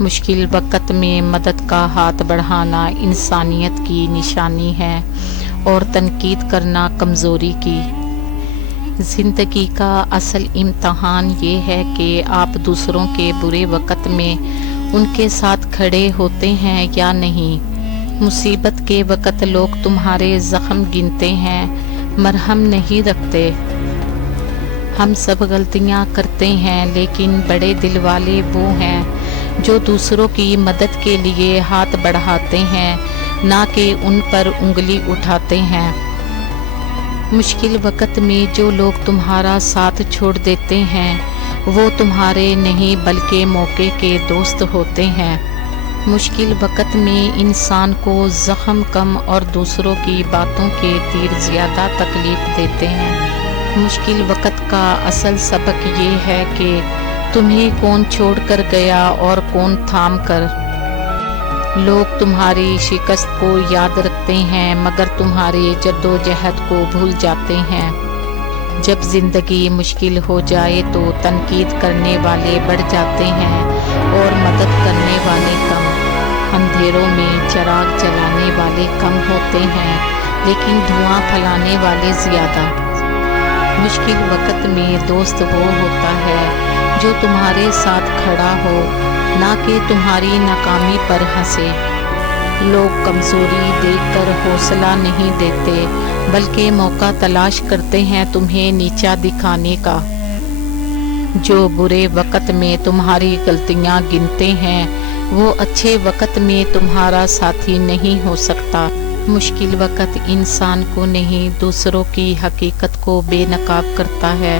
مشکل وقت میں مدد کا ہاتھ بڑھانا انسانیت کی نشانی ہے اور تنقید کرنا کمزوری کی۔ زندگی کا اصل امتحان یہ ہے کہ آپ دوسروں کے برے وقت میں ان کے ساتھ کھڑے ہوتے ہیں یا نہیں۔ مصیبت کے وقت لوگ تمہارے زخم گنتے ہیں، مرہم نہیں رکھتے۔ ہم سب غلطیاں کرتے ہیں، لیکن بڑے دل والے وہ ہیں جو دوسروں کی مدد کے لیے ہاتھ بڑھاتے ہیں، نہ کہ ان پر انگلی اٹھاتے ہیں۔ مشکل وقت میں جو لوگ تمہارا ساتھ چھوڑ دیتے ہیں وہ تمہارے نہیں بلکہ موقع کے دوست ہوتے ہیں۔ مشکل وقت میں انسان کو زخم کم اور دوسروں کی باتوں کے تیر زیادہ تکلیف دیتے ہیں۔ مشکل وقت کا اصل سبق یہ ہے کہ تمہیں کون چھوڑ کر گیا اور کون تھام کر۔ لوگ تمہاری شکست کو یاد رکھتے ہیں مگر تمہاری جدوجہد کو بھول جاتے ہیں۔ جب زندگی مشکل ہو جائے تو تنقید کرنے والے بڑھ جاتے ہیں اور مدد کرنے والے کم۔ اندھیروں میں چراغ جلانے والے کم ہوتے ہیں لیکن دھواں پھیلانے والے زیادہ۔ مشکل وقت میں دوست وہ ہوتا ہے جو تمہارے ساتھ کھڑا ہو، نہ کہ تمہاری ناکامی پر ہنسے۔ لوگ کمزوری دیکھ کر حوصلہ نہیں دیتے بلکہ موقع تلاش کرتے ہیں تمہیں نیچا دکھانے کا۔ جو برے وقت میں تمہاری غلطیاں گنتے ہیں وہ اچھے وقت میں تمہارا ساتھی نہیں ہو سکتا۔ مشکل وقت انسان کو نہیں دوسروں کی حقیقت کو بے نقاب کرتا ہے۔